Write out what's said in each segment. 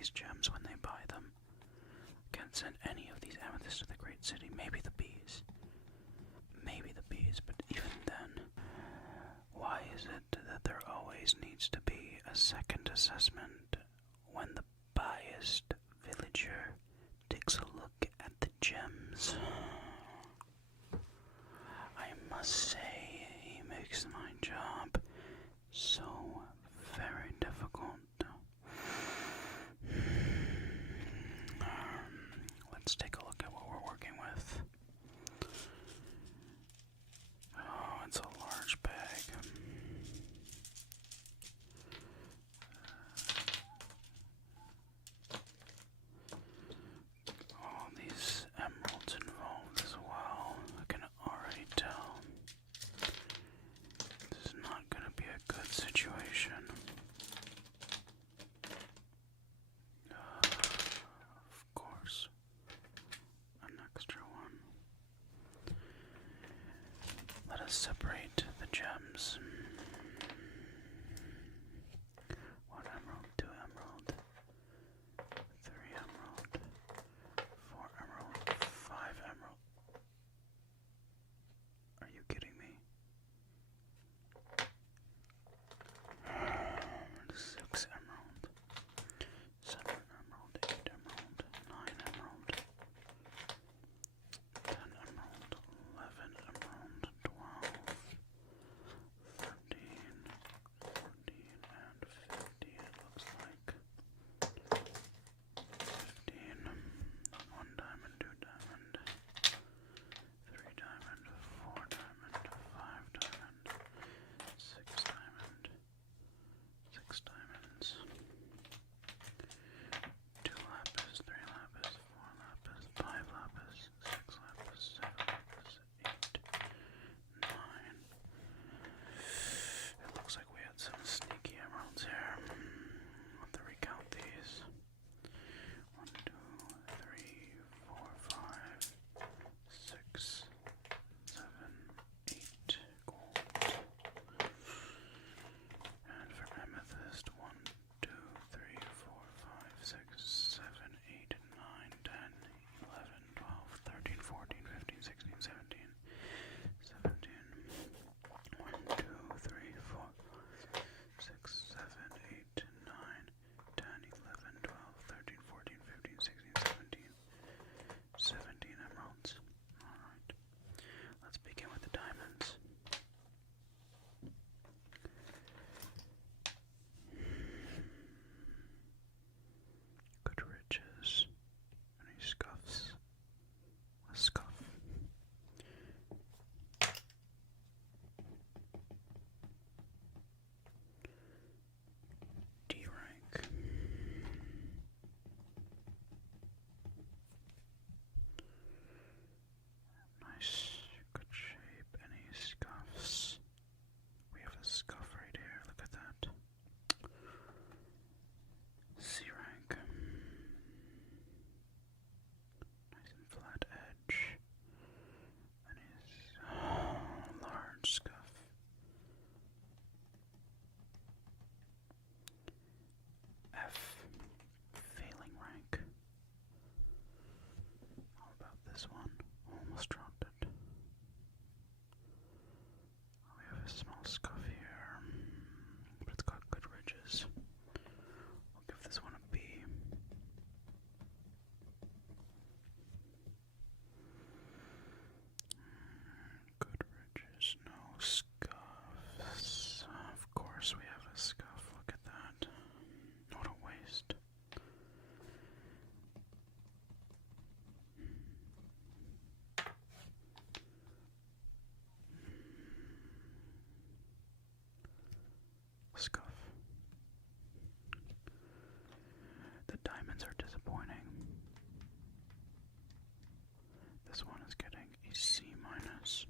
these gems when they buy them. Can't send any of these amethysts to the great city. Maybe the bees. Maybe the bees, but even then, why is it that there always needs to be a second assessment when the biased villager takes a look at the gems? I must say, he makes my job so very difficult. Let's take a look at what we're working with. Oh, it's a large bag. All these emeralds involved as well. I can already tell this is not going to be a good situation. Of course. An extra one. Let us separate the gems. 1 emerald, 2 emerald, 3 emerald, 4 emerald, 5 emerald. Are you kidding me? 6 emerald, 7 emerald, 8 emerald, 9 emerald, 10 emerald, 11 emerald, 12, 13, 14, and 15, it looks like. 15, 1 diamond, 2 diamond, 3 diamond, 4 diamond, 5 diamond, 6 diamond, 6 diamonds, 2 lapis, 3 lapis, 4 lapis, 5 lapis, 6 lapis, 7 lapis, 8, 9. It looks like we had some sneaky emeralds here. I'll have to recount these. 1, 2, 3, 4, 5, 6, 7, 8 gold. And for amethyst, 1, 2, 3, 4, 5, 6, 7, 8, 9, 10, 11, 12, 13, 14, 15, 16, 17. 17. 1, 2, 3, 4, 6, 7, 8, 9, 10, 11, 12, 13, 14, 15, 16, 17. 17 emeralds. Alright. Let's begin with the diamonds. Good riches. Any scuffs? A scuff. D rank. Nice, good shape. Any scuffs? We have a scuff right here. Look at that. C rank. Nice and flat edge. And his large scuff. F. Failing rank. How about this one? Almost dropped it. We have a small scuff here, but it's got good ridges. We'll give this one a B. Good ridges, no scuffs. Of course we have a scuff, look at that. What a waste. Scuff. The diamonds are disappointing. This one is getting a C minus.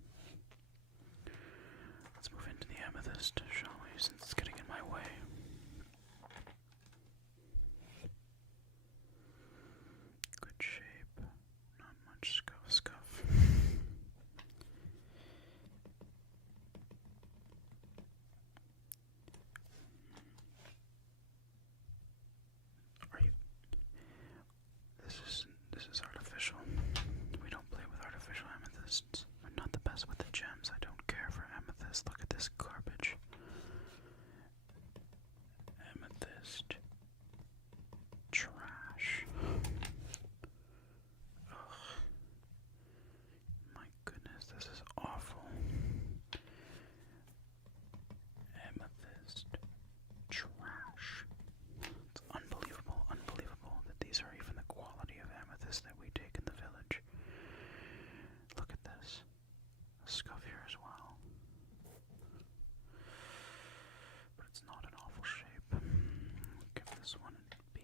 Let's move into the amethyst, shall we, since it's getting in my way. Good shape. Not much scuff. Are you amethyst. Trash. Ugh. My goodness, this is awful. Amethyst. Trash. It's unbelievable, unbelievable that these are even the quality of amethyst that we take in the village. Look at this. A scuff here as well. But it's not an awful shape. I'll give this one a B.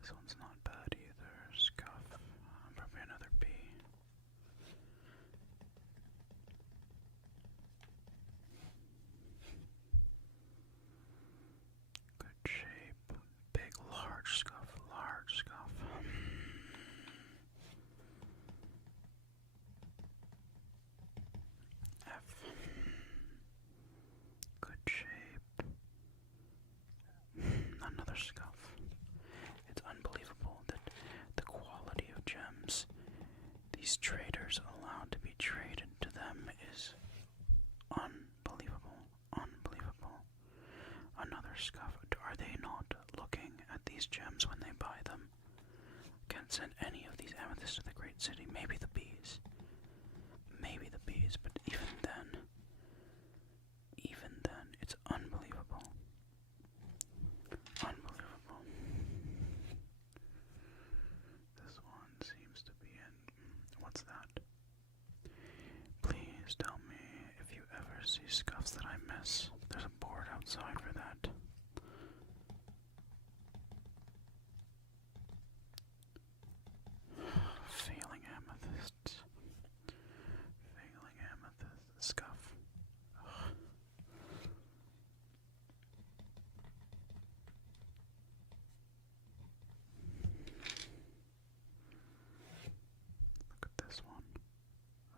This one's not bad either. Scuff. Probably another B. Good shape. Big, large scuff. Large scuff. F. Good shape. Another scuff. It's unbelievable that the quality of gems these traders allowed to be traded to them is unbelievable. Unbelievable. Another scuff. Are they not looking at these gems when they buy them? Can't send any of these amethysts to the great city. Maybe the bees. Maybe the bees, but even then, it's unbelievable. Unbelievable. This one seems to be in... What's that? Please tell me if you ever see scuffs that I miss. There's a board outside for that. Failing amethyst. Failing amethyst. Scuff. Ugh. Look at this one.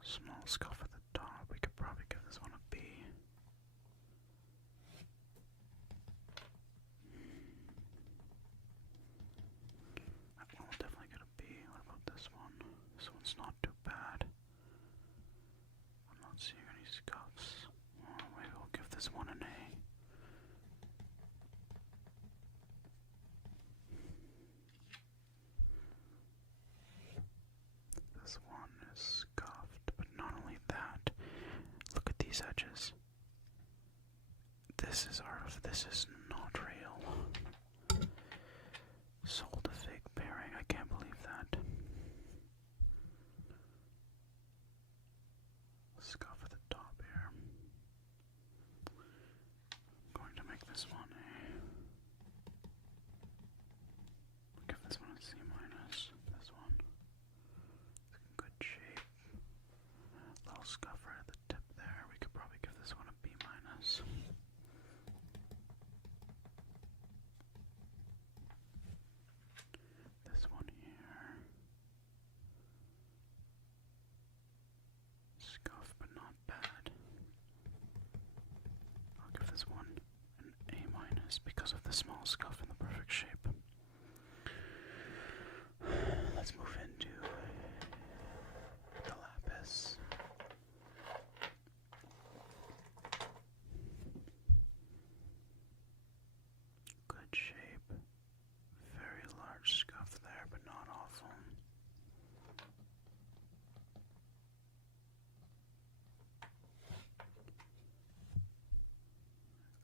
A small scuff at the top. We could probably give this one a B. That one will definitely get a B. What about this one? This one's not too bad. I'm not seeing any scuffs. Oh, maybe we'll give this one an A. This one is scuffed, but not only that, look at these edges. This is not real. Sold a fake pairing, I can't believe that. Scuff at the top here. I'm going to make this one a... Give this one a C minus. This one. It's in good shape. Little scuff right at the tip there. We could probably give this one a B minus. This one here. Scuff, but not bad. I'll give this one an A minus because of the small scuff in the perfect shape. Let's move into the lapis. Good shape. Very large scuff there, but not awful.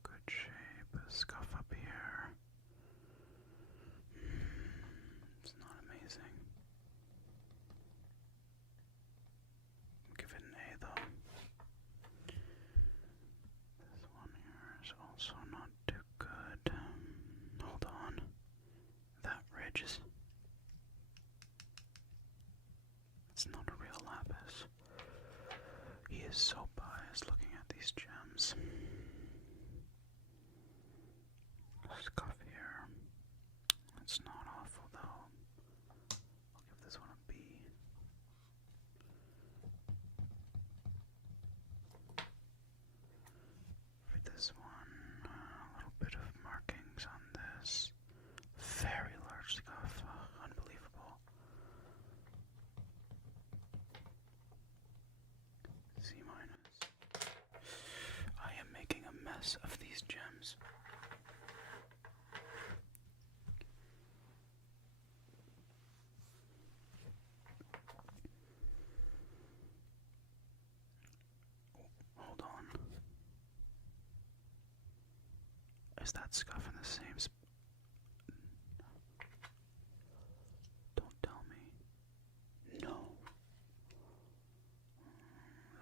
Good shape. A scuff up here. It's not amazing. I'll give it an A though. This one here is also not too good. Hold on. That ridge is... It's not a real lapis. He is so biased looking at these gems. Scuff here. It's not awful though. I'll give this one a B. For this one, a little bit of markings on this. Very large scuff. Unbelievable. less of these gems. Hold on. Is that scuff in the same spot? Don't tell me. No.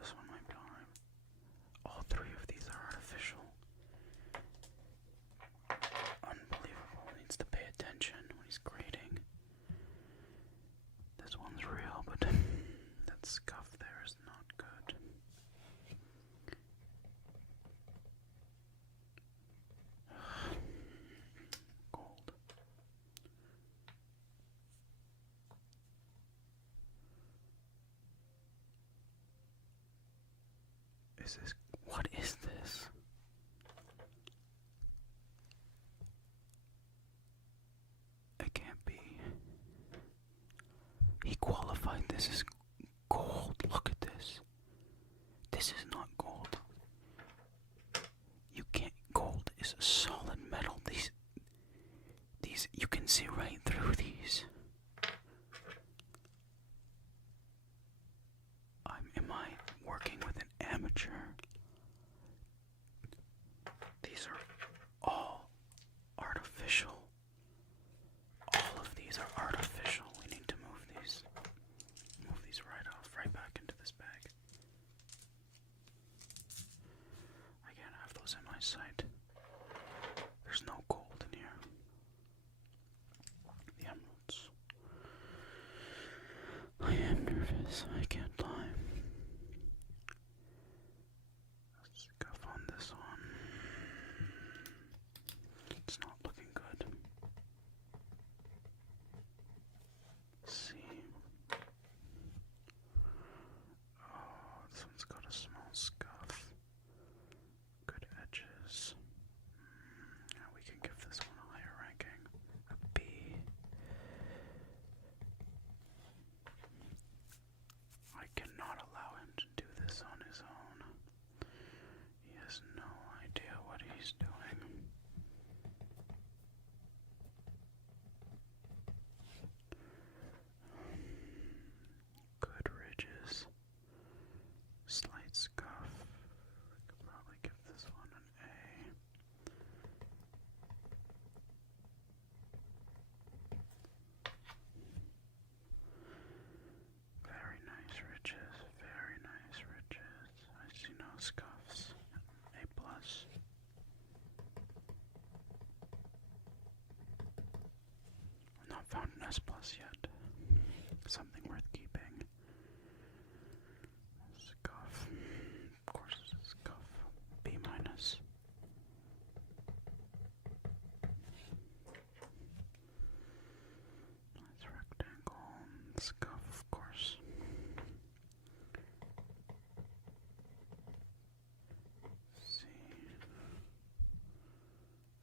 This one might be alright. All three of these are artificial. Unbelievable. Needs to pay attention when he's grading. This one's real, but that scuff there is not good. Gold. Is this? What is this? It can't be. He qualified this as gold. Look at this. This is not gold. You can't. Gold is a solid metal. These, you can see right through these. Am I working with an amateur? These are all artificial. All of these are artificial. We need to move these. Move these right off, right back into this bag. I can't have those in my sight. There's no gold in here. The emeralds. I am nervous. I can't lie. Let's scuff on this one. It's not looking good. See. Oh, this one's got a small scuff. Good edges. Yeah, we can give this one a higher ranking. A B. I cannot allow him to do this on his own. He has no idea what he's doing. Good ridges. Slight scuff. We could probably give this one an A. Very nice ridges. Very nice ridges. I see no scuffs. A plus. I've not found an S plus yet. Something worth keeping. Scuff. Of course it's a scuff. B minus. Nice rectangle. Scuff, of course. C.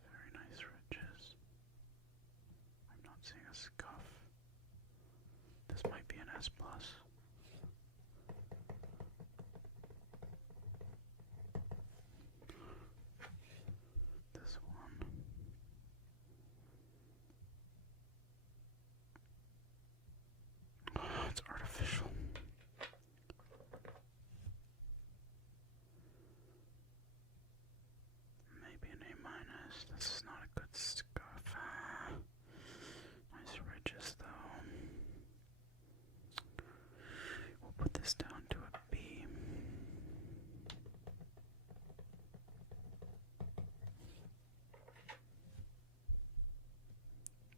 Very nice ridges. I'm not seeing a scuff. This might be an S plus. This one. Oh, it's artificial. Maybe an A minus. This is not a good scuff. Nice ridges though. We'll put this down to a B.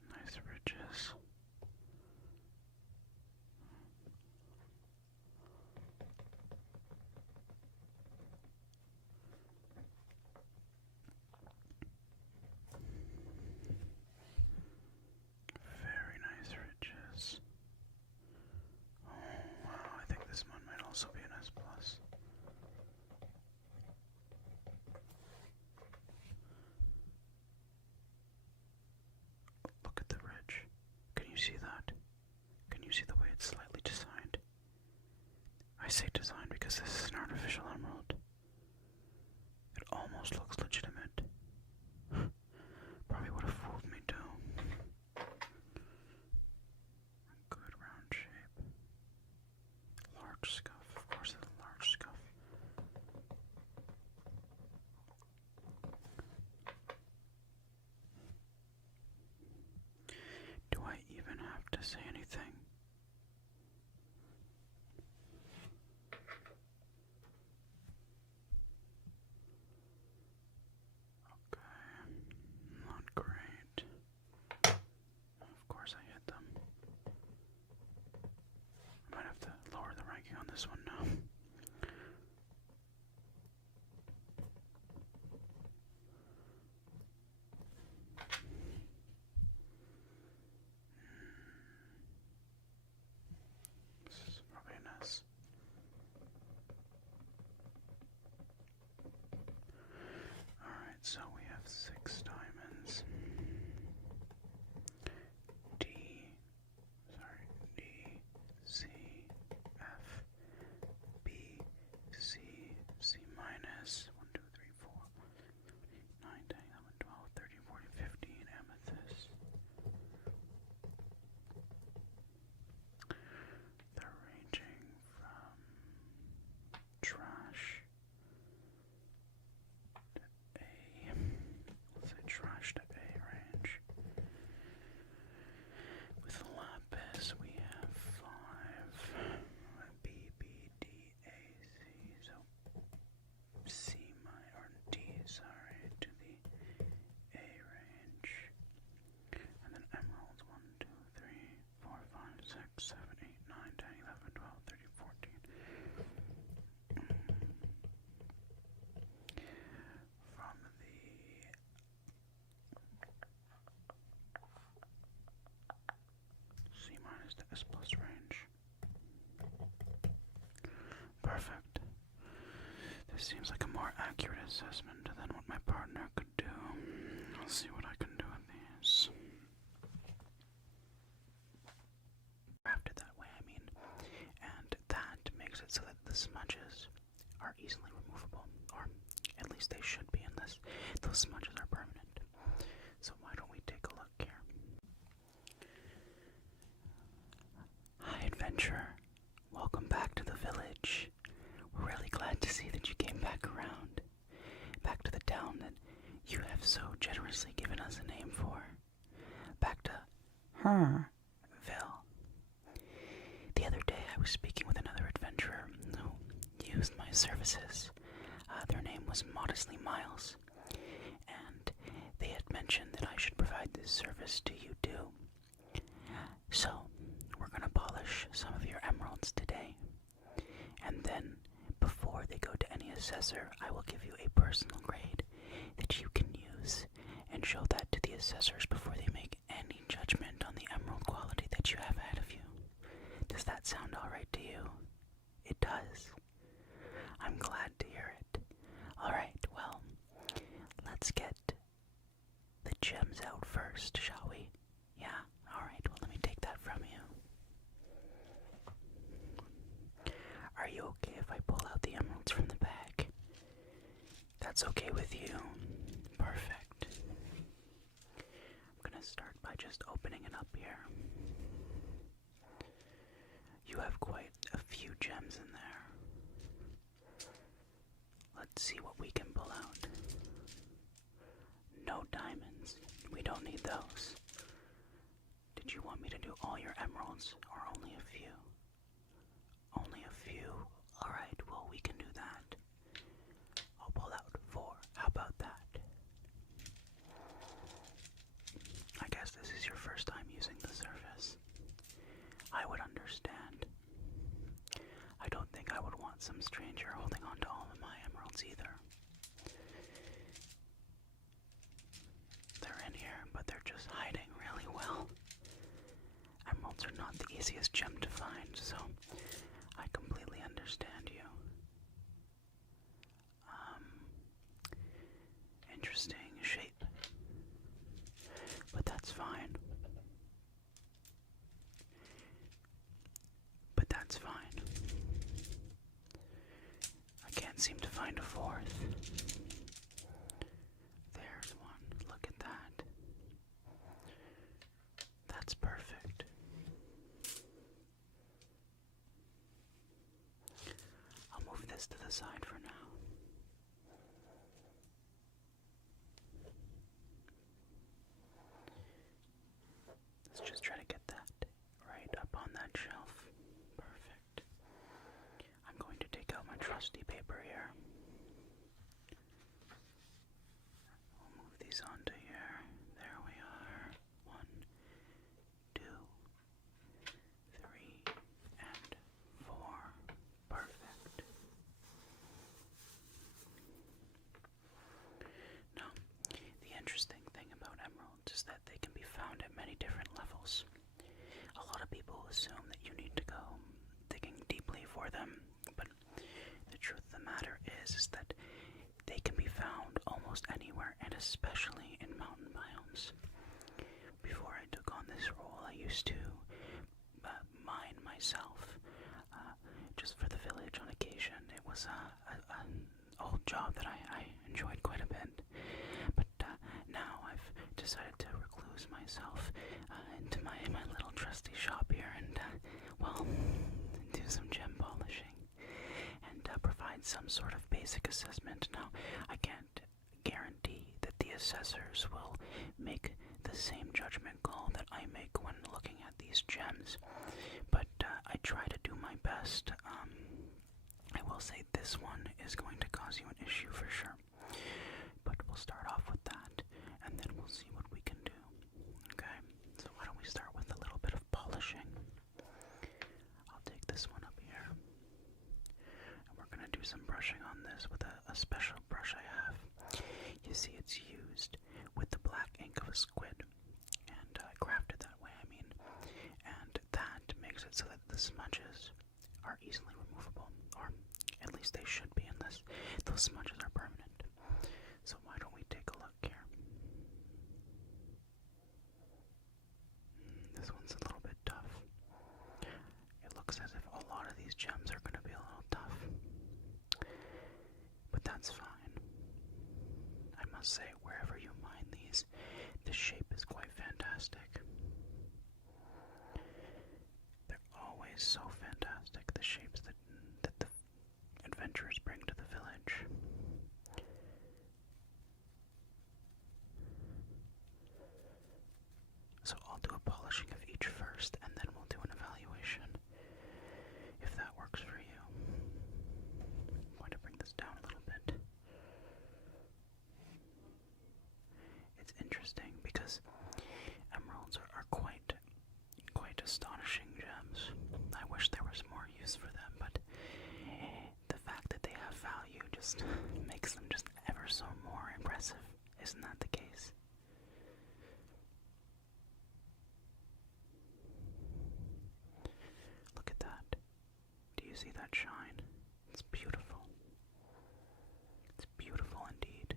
Nice ridges. Very nice ridges. Oh wow, I think this one might also be an S plus. Look at the ridge. Can you see that? Can you see the way it's slightly designed? I say designed because this is an artificial emerald. It almost almost looks legitimate. Probably would have fooled me too. Good round shape. Large scuff. Of course it's a large scuff. Do I even have to say anything? Okay, not great. Of course I hit them. I might have to lower the ranking on this one now. This is probably a mess. Alright, so we have 6 diamonds. D, C, F, B, C, C minus, 1, 2, 3, 4, 9, 10, 11, 12, 13, 14, 15, amethyst. They're ranging from trash to A. Let's say trash to A range. With lapis, we have 5. B, B, D, A, C. So C or D, sorry, to the A range. And then emeralds 1, 2, 3, 4, 5, 6, 7, 8, 9, 10, 11, 12, 13, 14. From the C minus to S plus range. Perfect. This seems like a more accurate assessment than what my partner could do. I'll see what I can do with these. Crafted that way, I mean. And that makes it so that the smudges are easily removable. Or at least they should be, unless those smudges are permanent. So why don't we take a look here? Hi, adventurer. Welcome back to the village. We're really glad to see that you came back around. Back to the town that you have so generously given us a name for. Back to Herville. The other day I was speaking with another adventurer who used my services. Their name was Modestly Miles. And they had mentioned that I should provide this service to you too. So, we're going to polish some of your emeralds today. And then, before they go to any assessor, I will give you a personal grade that you can use and show that to the assessors before they make any judgment on the emerald quality that you have ahead of you. Does that sound alright to you? It does. I'm glad to hear it. Alright, well, let's get the gems out first, shall we? Yeah? Alright, well, let me take that from you. Are you okay if I pull out the emeralds from the bag? That's okay with you. Perfect. I'm gonna start by just opening it up here. You have quite a few gems in there. Let's see what we can pull out. No diamonds. We don't need those. Did you want me to do all your emeralds or only a few? Only a few. Alright, well, we can do that. I'll pull out 4. How about that? I guess this is your first time using the service. I would understand. I don't think I would want some stranger holding on to all of my emeralds either. They're in here, but they're just hiding really well. Emeralds are not the easiest gem to find, so I completely understand you. Interesting shape. But that's fine. But that's fine. I can't seem to find a 4th. this to the side for now. Let's just try to get that right up on that shelf. Perfect. I'm going to take out my trusty paper here. We'll move these onto here. There we are. 1, 2, 3, and 4. Perfect. Now, the interesting thing about emeralds is that they can be found at many different levels. A lot of people assume that you need to go digging deeply for them, but the truth of the matter is that they can be found almost anywhere, and especially in mountain biomes. Before I took on this role, I used to mine myself, just for the village on occasion. It was an old job that I enjoyed quite a bit, but now I've decided to recluse myself into my little trusty shop here and, well, do some gem polishing and provide some sort of basic assessment. Now, I can't guarantee that the assessors will make the same judgment call that I make when looking at these gems, but I try to do my best. I will say this one is going to cause you an issue for sure, but we'll start off with that, and then we'll see what we can do. Okay, so why don't we start with a little bit of polishing. I'll take this one up here, and we're going to do some brushing on this with a special brush I have. You see, it's used with the black ink of a squid, and crafted that way, I mean, and that makes it so that the smudges are easily removable, or at least they should be, unless those smudges are permanent. So why don't we take a look here? This one's a little bit tough. It looks as if a lot of these gems are going to be a little tough, but that's fine. I must say, wherever you mine these, the shape is quite fantastic. They're always so fantastic, the shapes that the adventurers bring to the village. So I'll do a polishing of each first, and then we'll do an evaluation, if that works for you. I'm going to bring this down a little bit. It's interesting because emeralds are quite astonishing gems. I wish there was more use for them, but the fact that they have value just makes them just ever so more impressive. Isn't that the case? Look at that. Do you see that shine? It's beautiful. It's beautiful indeed.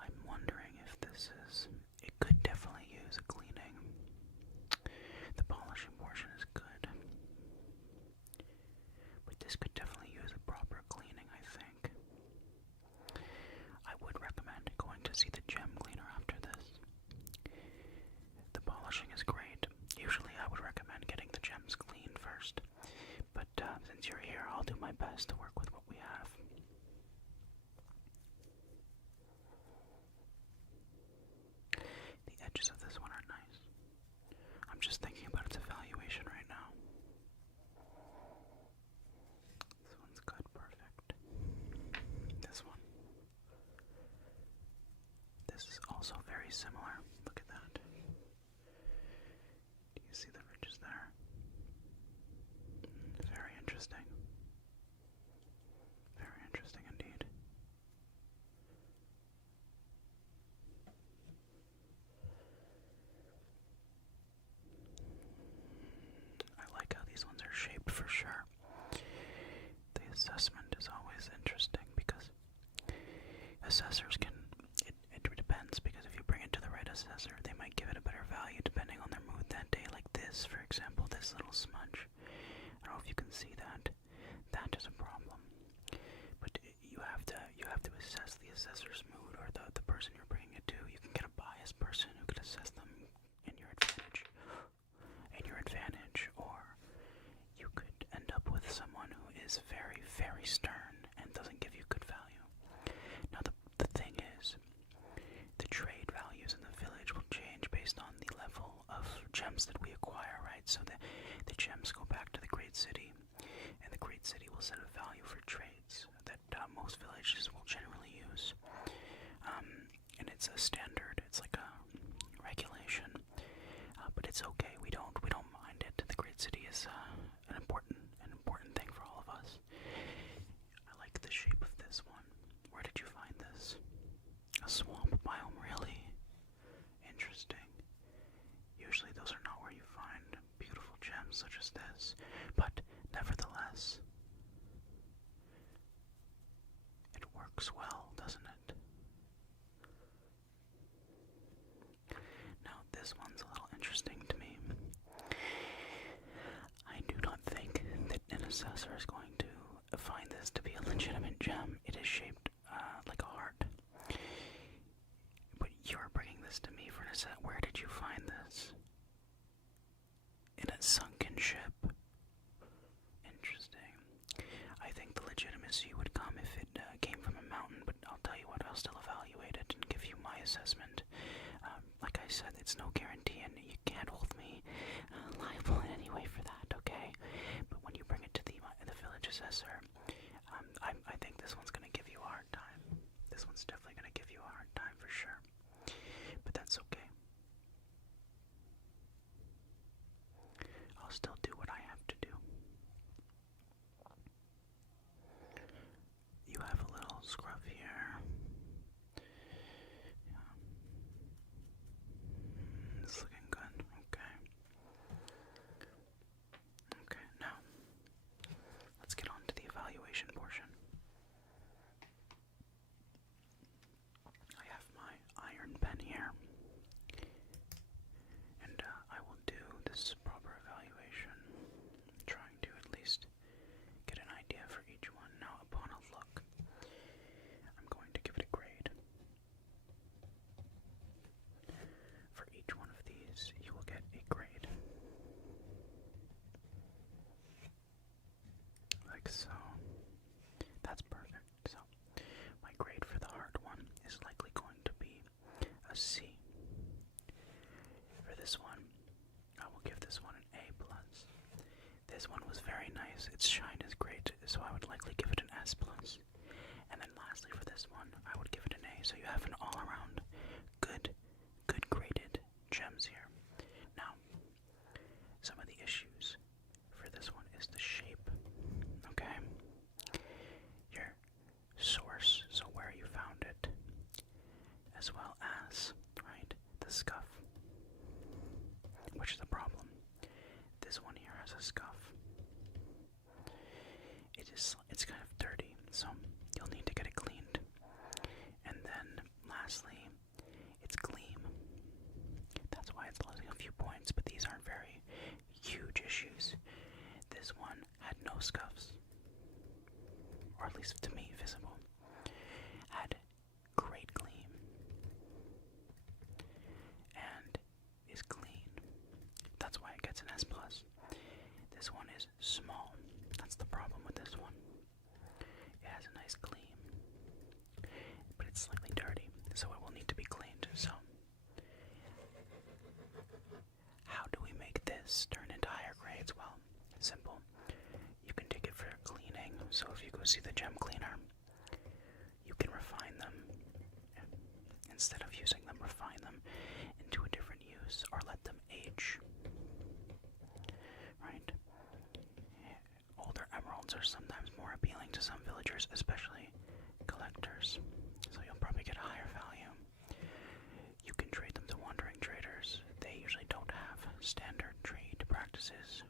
I'm wondering if it could definitely use a cleaning. The polishing portion is good, but this could definitely use a proper cleaning, I think. I would recommend going to see the gem cleaner after this. The polishing is great. Usually I would recommend getting the gems cleaned first, but since you're here, I'll do my best to work with what we have. The edges of this one are nice. I'm just thinking about its evaluation right now. This one's good, perfect. This one. This is also very similar. Look at that. Do you see the ridges there? Very interesting. Very interesting indeed. I like how these ones are shaped for sure. The assessment is always interesting because assessors can, it depends, because if you bring it to the right assessor, they might give it a better value depending on their mood that day. Like this, for example, this little smudge. I don't know if you can see that. That is a problem. But you have to assess the assessor's mood, or the person you're bringing it to. You can get a biased person who could assess them in your advantage, or right? So the gems go back to the Great City, and the Great City will set a value for trades that most villages will generally use. And it's a standard. It's like a regulation, but it's okay. We don't mind it. The Great City is an important thing for all of us. I like the shape of this one. Where did you find this? A swamp biome, really? Interesting. Usually those are not where you find beautiful gems such as this, but nevertheless, it works well, doesn't it? Now this one's a little interesting to me. I do not think that an assessor is going to find this to be a legitimate gem. It is shaped like a heart. But you're bringing this to me for an assessor. Where did you find this? In a sunken ship. Interesting. I think the legitimacy would come if it came from a mountain, but I'll tell you what, I'll still evaluate it and give you my assessment. Like I said, it's no guarantee, and you can't hold me liable in any way for that, okay? But when you bring it to the village assessor, I think this one's going to give you a hard time. This one's definitely going to give you a hard time for sure. But that's okay. I'll still do what I have to do. You have a little scruff here. Yeah. It's looking good. Okay. Okay, now let's get on to the evaluation portion. I have my iron pen here, and I will do this proper evaluation, trying to at least get an idea for each one. Now, upon a look, I'm going to give it a grade. For each one of these, you will get a grade. Like so. That's perfect. So, my grade for the hard one is likely going to be a C. For this one, I will give this one an A+. This one was very nice. Its shine is great, so I would likely give it an S+. And then lastly for this one, I would give it an A. So you have an all-around good graded gems here. Now, some of the issues for this one is the shape. Okay? Your source, so where you found it, as well as, right, the scuff, which is a problem. This one here has a scuff. It's kind of dirty, so you'll need to get it cleaned. And then, lastly, its gleam. That's why it's losing a few points, but these aren't very huge issues. This one had no scuffs, or at least to me visible. Had great gleam, and is clean. That's why it gets an S+. This one is small. That's the problem with this one. It has a nice gleam, but it's slightly dirty, so it will need to be cleaned. So, how do we make this turn into higher grades? Well, simple. You can take it for cleaning. So if you go see the gem cleaner, you can refine them. Instead of using them, refine them into a different use, or let them age. Right? Older emeralds are sometimes more appealing to some villagers, especially collectors. So you'll probably get a higher value. You can trade them to wandering traders. They usually don't have standard trade practices.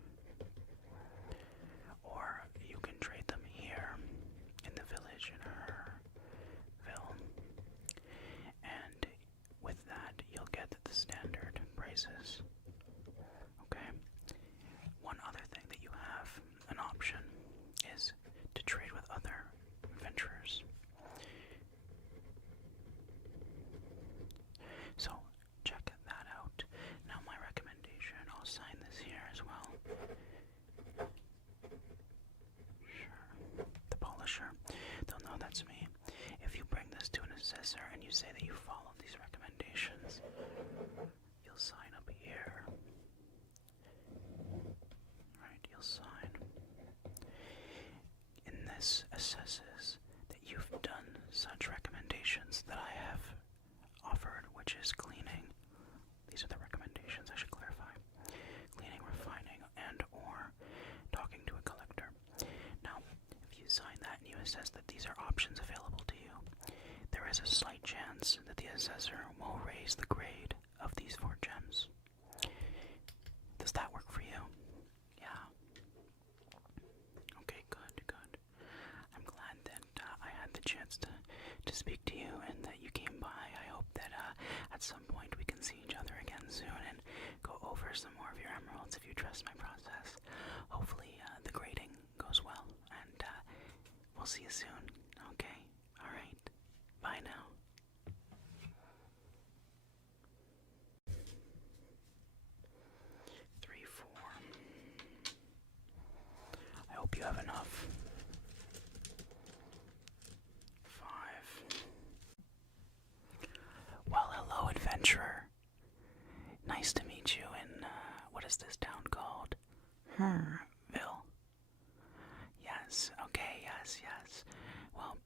Or you can trade them here in the village in Herville. And with that, you'll get the standard prices. Okay? One other thing that you have an option is to trade with other adventurers. So, check that out. Now my recommendation, I'll sign this here as well. Sure. The polisher. They'll know that's me. If you bring this to an assessor and you say that you follow these recommendations, you'll sign up here. this assesses that you've done such recommendations that I have offered, which is cleaning. These are the recommendations, I should clarify. Cleaning, refining, and or talking to a collector. Now, if you sign that and you assess that these are options available to you, there is a slight chance that the assessor will raise the grade of these 4 gems. Does that work for you? Yeah. Okay, good. I'm glad that I had the chance to speak to you and that you came by. I hope that at some point we can see each other again soon and go over some more of your emeralds if you trust my process. Hopefully the grading goes well, and we'll see you soon. Okay? Alright. Bye now. I hope you have enough. 5. Well, hello, adventurer. Nice to meet you in, what is this town called? Ville. Yes, okay, yes. Well,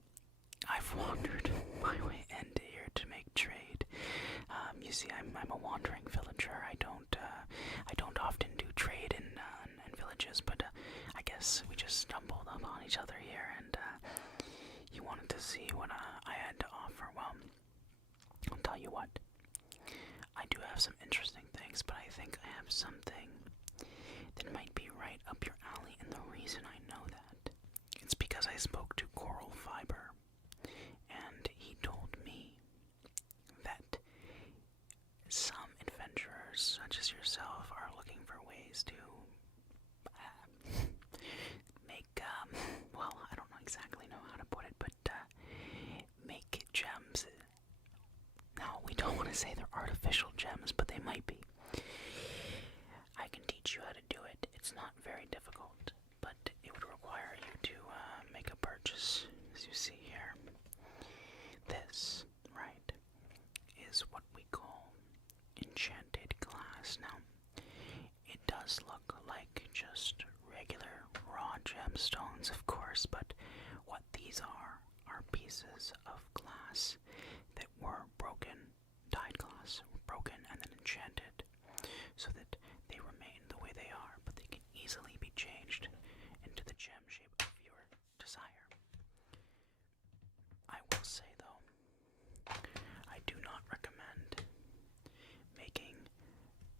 I've wandered my way into here to make trade. You see, I'm a wandering villager. I don't often do trade in villages, but I guess we just stumbled upon each other here, and you wanted to see what I had to offer. Well, I'll tell you what. I do have some interesting things, but I think I have something that might be right up your alley, and the reason I know that, it's because I spoke to Coral Fiber, and he told me that some adventurers, such as yourself, are looking for ways to make, well, I don't exactly know how to put it, but make gems. Now, we don't want to say they're artificial gems, but they might be. I can teach you how to do it. It's not very difficult, but it would require you to make a purchase, as you see here. This, right, is what we call enchanted glass. Now, it does look like just regular raw gemstones, of course, but what these are pieces of glass that were broken, dyed glass, broken and then enchanted, so that they remain the way they are, but they can easily be changed into the gem shape of your desire. I will say, though, I do not recommend making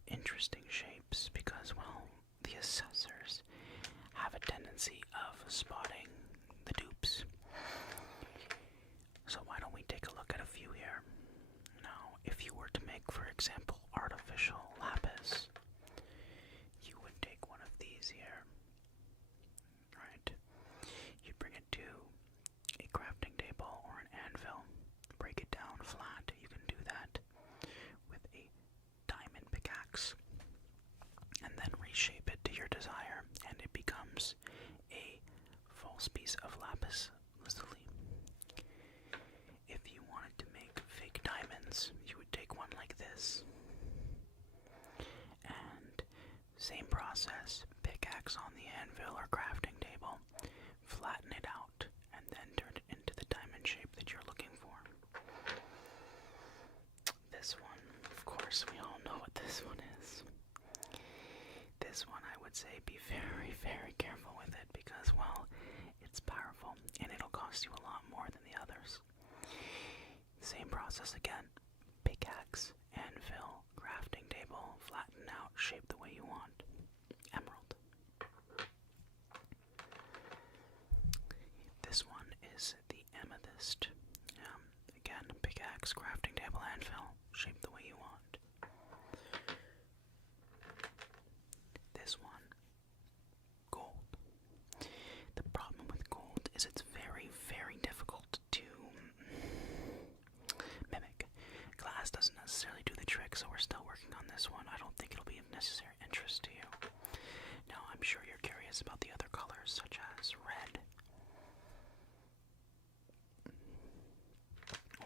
interesting shapes because, well, the assessors have a tendency of spotting the dupes. So why don't we take a look at a few here? Now, if you were to make, for example, artificial lapis, you would take one of these here, right? You bring it to a crafting table or an anvil, break it down flat. You can do that with a diamond pickaxe, and then reshape it to your desire, and it becomes a false piece of lapis lazuli. If you wanted to make fake diamonds, you would take one like this, and same process, pickaxe on the anvil or crafting table, flatten it out, and then turn it into the diamond shape that you're looking for. This one, of course, we all know what this one is. This one, I would say, be very, very careful with it because, well, it's powerful and it'll cost you a lot more than the others. Same process again. Pickaxe, anvil, crafting table, flatten out, shape the way you want. Emerald. This one is the amethyst. Again, pickaxe, crafting table, anvil, shape the way you want. This one, gold. The problem with gold is it's very, very difficult to mimic. Glass doesn't necessarily do the trick, so we're still working on this one. I don't think it'll be of necessary interest to you. Now, I'm sure you're curious about the other colors, such as red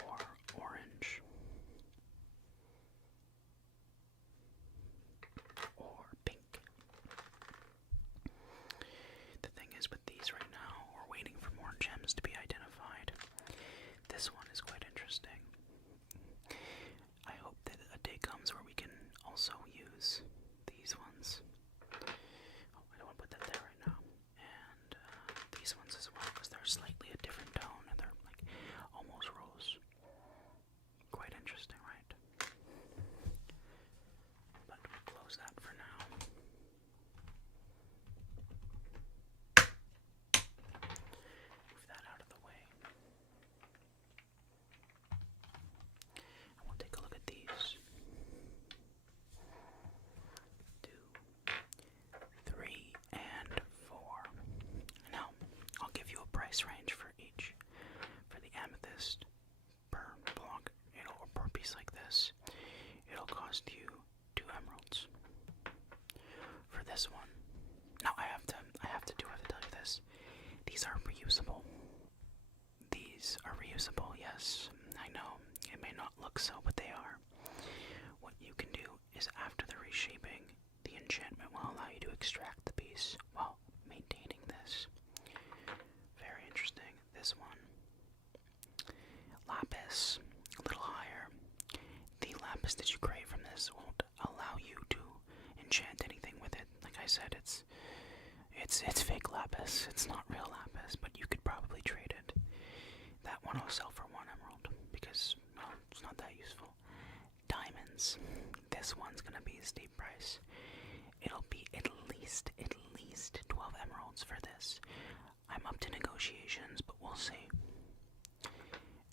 or orange or pink. The thing is with these right now, we're waiting for more this one. Now I have to tell you this. These are reusable. These are reusable, yes. I know, it may not look so, but they are. What you can do is after the reshaping, the enchantment will allow you to extract the piece while maintaining this. Very interesting. This one. Lapis, a little higher. The lapis that you create from this won't allow you to enchant anything with it. Like I said, it's fake lapis. It's not real lapis, but you could probably trade it. That one I'll sell for 1 emerald because, well, it's not that useful. Diamonds. This one's gonna be a steep price. It'll be at least 12 emeralds for this. I'm up to negotiations, but we'll see.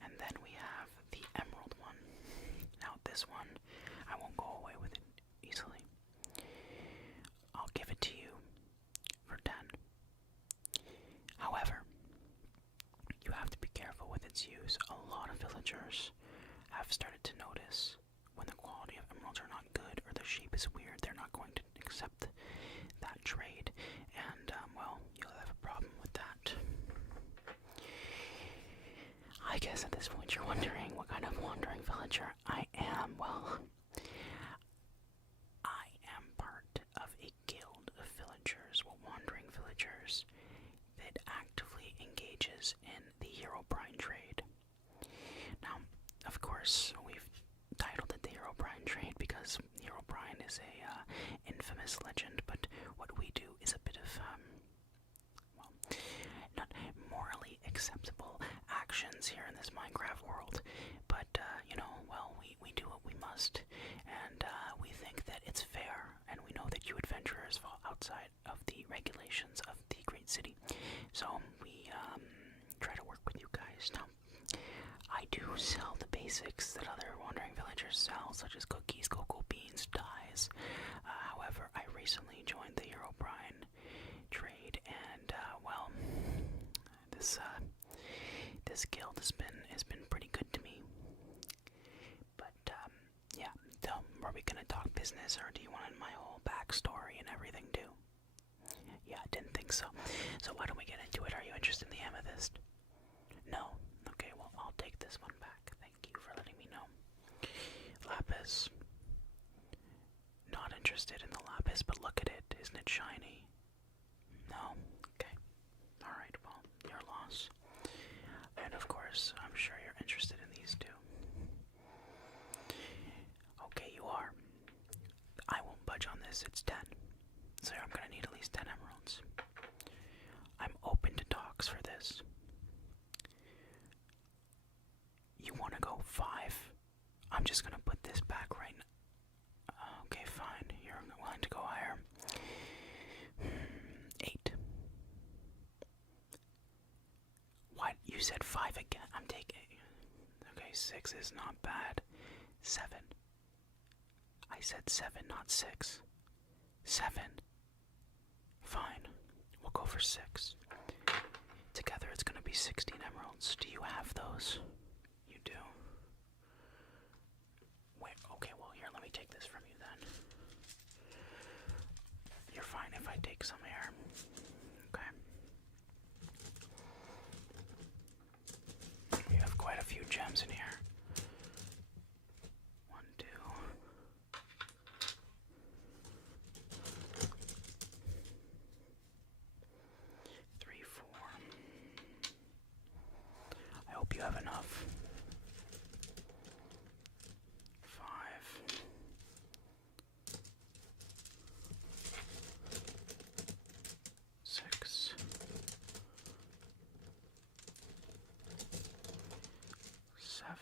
And then we have the emerald one. Now this one, I won't go away with it easily. I'll give it to you for 10. However, you have to be careful with its use. A lot of villagers have started to notice when the quality of emeralds are not good or the shape is weird, they're not going to accept that trade. And, well, you'll have a problem with that. I guess at this point you're wondering what kind of wandering villager I am. Well, I am part of a guild of villagers, wandering villagers, that actively engages in the Herobrine trade. Now, of course, we've titled it the Herobrine trade because Herobrine is a infamous legend, but what we do is a bit of, well, not morally acceptable actions here in this Minecraft world, but, you know, well, we do what we must, and we think that it's fair, and we know that you adventurers fall outside of the regulations of the great city, so we try to work with you guys. Now, I do sell the basics that other wandering villagers sell, such as cookies, cocoa beans, dyes. However, I recently joined the Herobrine trade, and well, this guild has been pretty good to me. But yeah, are we gonna talk business, or do you want my whole backstory and everything too? Yeah, I didn't think so. So why don't we get into it? Are you interested in the amethyst? No? Okay, well, I'll take this one back. Thank you for letting me know. Lapis. Not interested in the lapis, but look at it. Isn't it shiny? No? Okay. Alright, well, your loss. And of course, I'm sure you're interested in these two. Okay, you are. I won't budge on this. It's 10. So I'm gonna need at least 10 emeralds. I'm open to talks for this. You want to go 5? I'm just gonna put this back right now. Okay, fine. You're willing to go higher. 8. What? You said 5 again? I'm taking. Okay, 6 is not bad. 7. I said 7, not 6. 7. Fine. We'll go for 6. Together it's gonna be 16 emeralds. Do you have those? You do. Wait, okay, well here, let me take this from you then. You're fine if I take some here. Okay. We have quite a few gems in here. 1, 2. 3, 4. I hope you have enough. 5. 6. 7.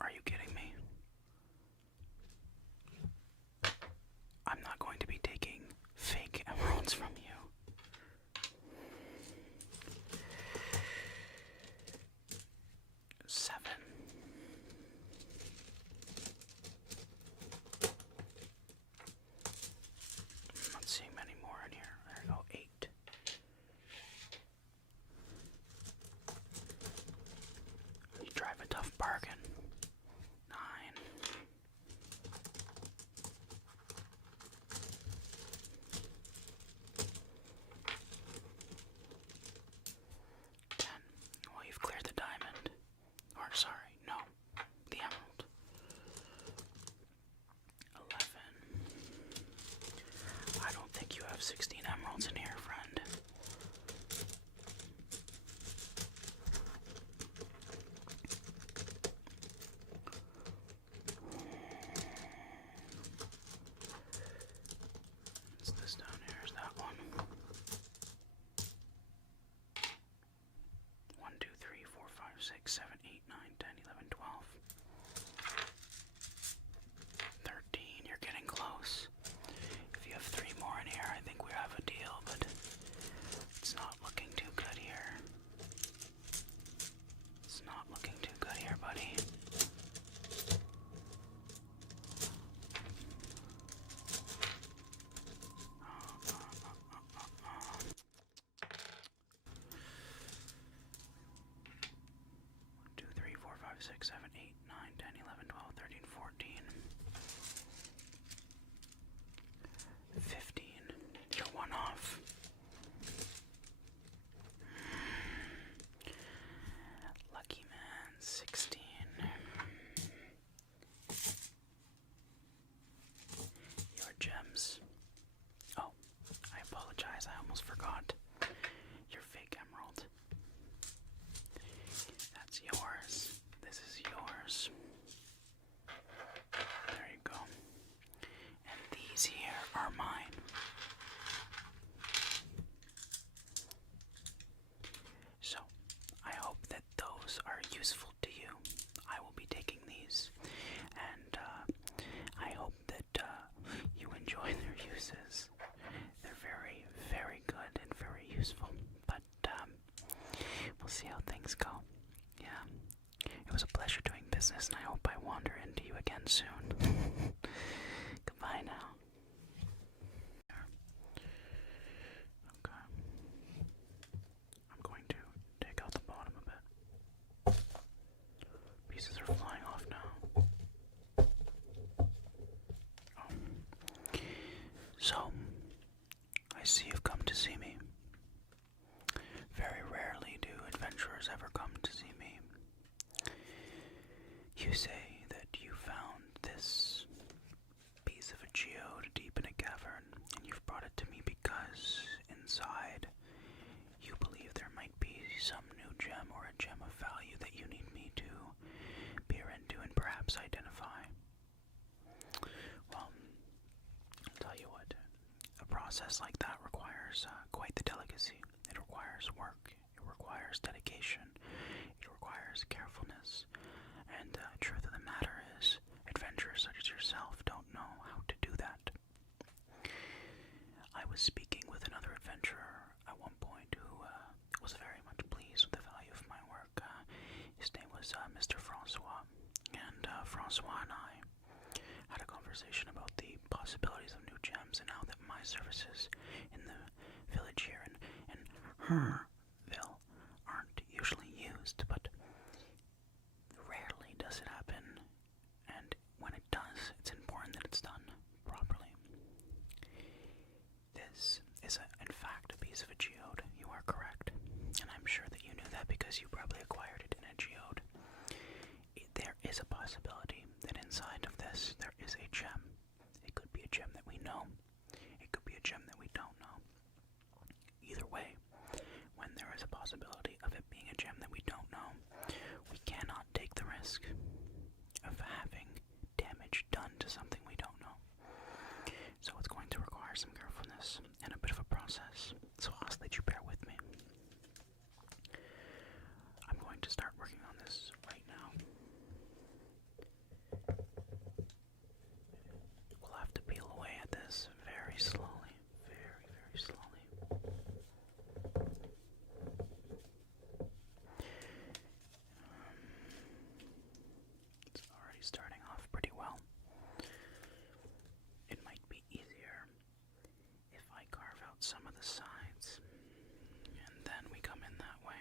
Are you kidding me? I'm not going to be taking fake emeralds from you. 8. we'll see how things go. Yeah, it was a pleasure doing business, and I hope I wander into you again soon. Goodbye now. Okay. I'm going to take out the bottom a bit. Pieces are flying off now. Oh. So, I see you've come to see me. Very rarely do adventurers ever come to see me. You say that you found this piece of a geode deep in a cavern, and you've brought it to me because inside you believe there might be some new gem or a gem of value that you need me to peer into and perhaps identify. Well, I'll tell you what, a process like that requires quite the delicacy. It requires work, it requires dedication, it requires carefulness, and the truth of the matter is, adventurers such as yourself don't know how to do that. I was speaking with another adventurer at one point who was very much pleased with the value of my work. His name was Mr. Francois, and Francois and I had a conversation about the possibilities of new gems and how that my services in the village here in Herville aren't usually used, but rarely does it happen, and when it does, it's important that it's done properly. This is, in fact, a piece of a geode. You are correct, and I'm sure that you knew that because you probably acquired it in a geode. There is a possibility that inside of this there is a gem. It could be a gem that we know. It could be a gem that we don't know. Either way, when there is a possibility of it being a gem that we don't know, we cannot take the risk of having damage done to something we don't know. So it's going to require some carefulness and a bit of a process. So I'll ask that you bear with me. I'm going to start working on this right now. We'll have to peel away at this very slowly, very, very slowly. It's already starting off pretty well. It might be easier if I carve out some of the sides, and then we come in that way.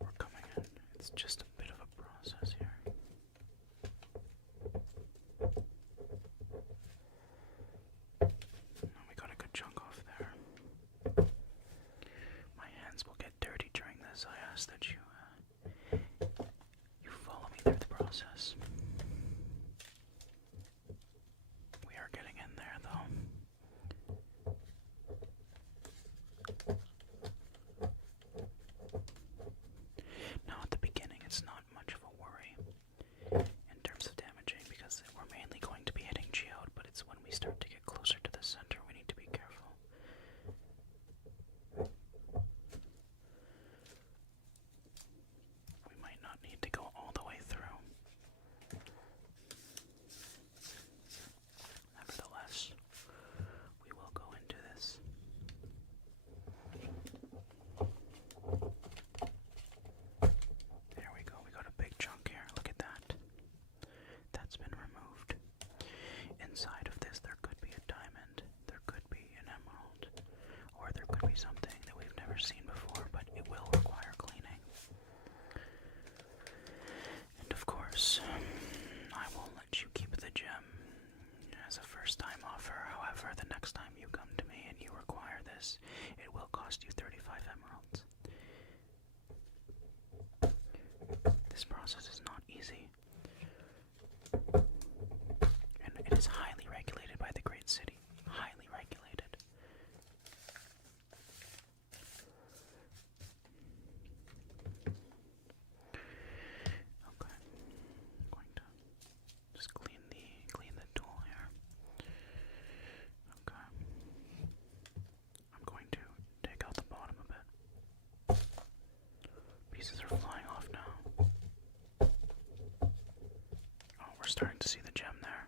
We're coming in. It's just a bit of a process here. We got a good chunk off there. My hands will get dirty during this. I ask that you follow me through the process. We are getting in there, though. Now, at the beginning, it's not much of a worry in terms of damaging because we're mainly going to be hitting geode, but it's when we start to get closer to the center we need to be careful. We might not need to go all the way through. Nevertheless, we will go into this. There we go. We got a big chunk here. Look at that. That's been removed. Inside of this, there could be a diamond, there could be an emerald, or there could be something that we've never seen before, but it will require cleaning. And of course, I will let you keep the gem as a first-time offer. However, the next time you come to me and you require this, it will cost you 35 emeralds. This process is not easy, and it is highly regulated by the great city. Highly regulated. Okay, I'm going to just clean the tool here. Okay, I'm going to take out the bottom a bit. Pieces are flying off now. Oh, we're starting to see the gem there.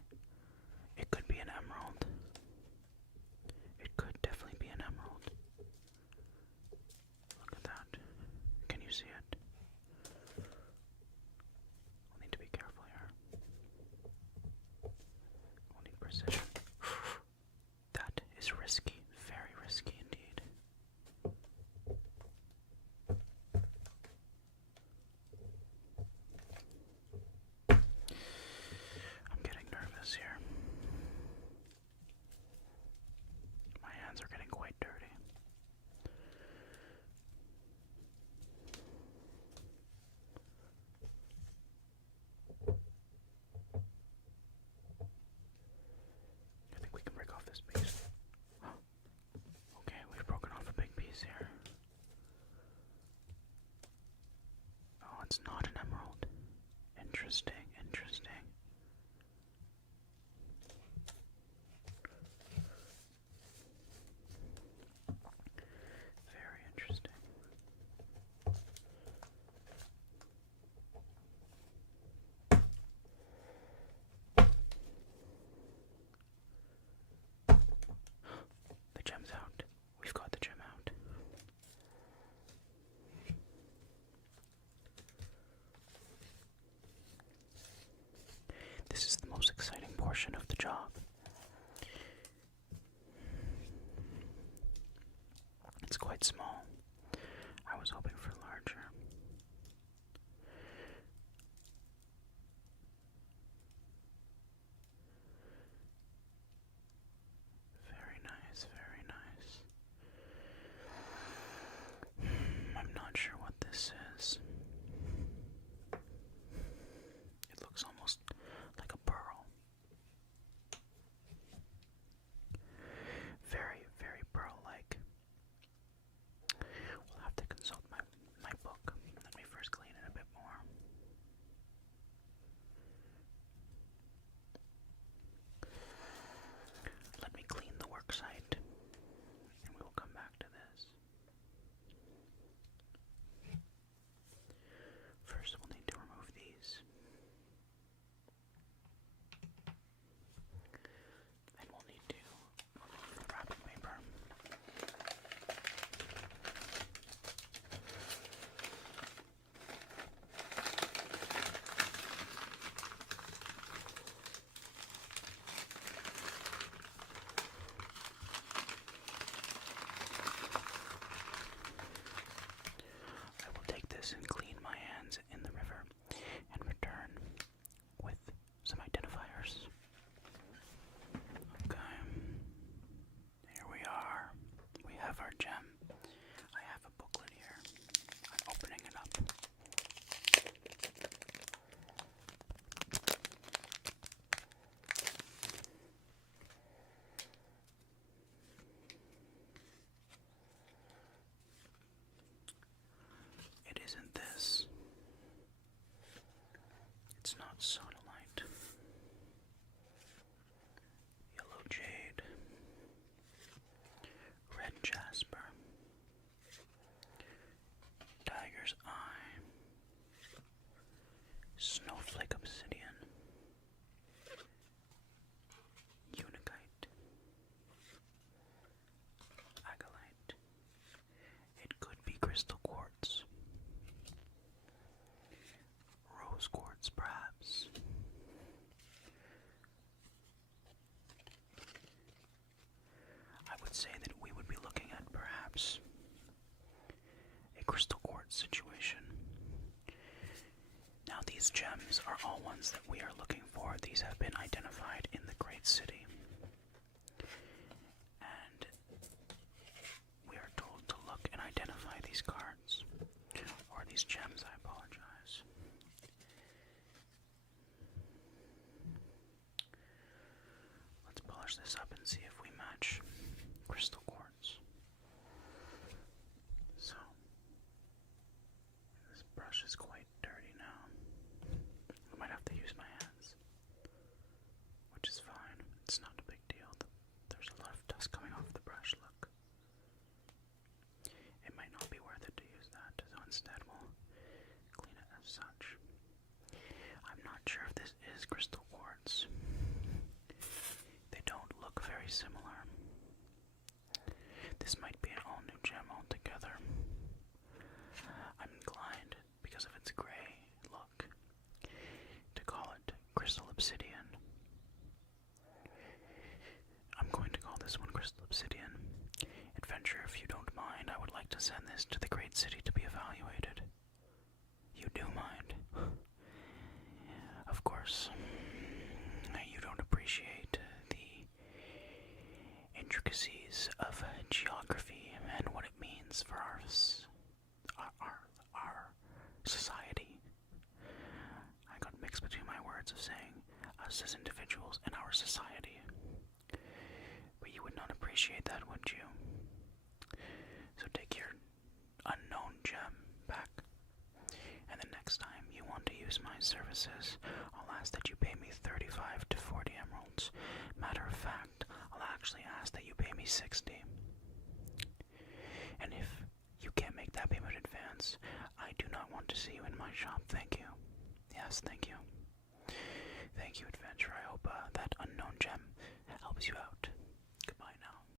Interesting, interesting. Very interesting. The gem's out. We've got the gem out. This is the most exciting portion of the job. It's quite small. I was hoping for larger. Very nice, very nice. I'm not sure what this is. It looks almost like a pearl. Very, very pearl-like. We'll have to consult my book. Let me first clean it a bit more. Let me clean the worksite, and we will come back to this. First, we'll need to remove these. Then we'll need to remove the wrapping paper. I will take this and clean my hands in the river and return with some identifiers. Okay, here we are. We have our gem. I have a booklet here. I'm opening it up. It isn't this. It's not sodalite. Yellow jade. Red jasper. Tiger's eye. Snowflake obsidian. Unigite. Agolite. It could be crystal quartz. Rose quartz, perhaps. I would say that we would be looking at perhaps a crystal quartz situation. Now, these gems are all ones that we are looking for. These have been identified in the Great City. And we are told to look and identify these cards. Or these gems, I apologize. Let's polish this up and see if we match crystal quartz. So, this brush is quite dirty now. I might have to use my hands, which is fine. It's not a big deal. There's a lot of dust coming off the brush, look. It might not be worth it to use that, so instead we'll clean it as such. I'm not sure if this is crystal quartz. They don't look very similar. This might be an all-new gem altogether. I'm inclined, because of its gray look, to call it crystal obsidian. I'm going to call this one crystal obsidian. Adventure, if you don't mind, I would like to send this to the Great City to be evaluated. You do mind? Of course. You don't appreciate the intricacies of geography and what it means for our society. I got mixed between my words of saying us as individuals and our society. But you would not appreciate that, would you? So take your unknown gem back, and the next time you want to use my my services, I'll ask that you pay me 35 to 40 emeralds. Matter of fact, I'll actually ask that you pay me 60. And if you can't make that payment in advance, I do not want to see you in my shop. Thank you. Yes, thank you. Thank you, adventurer.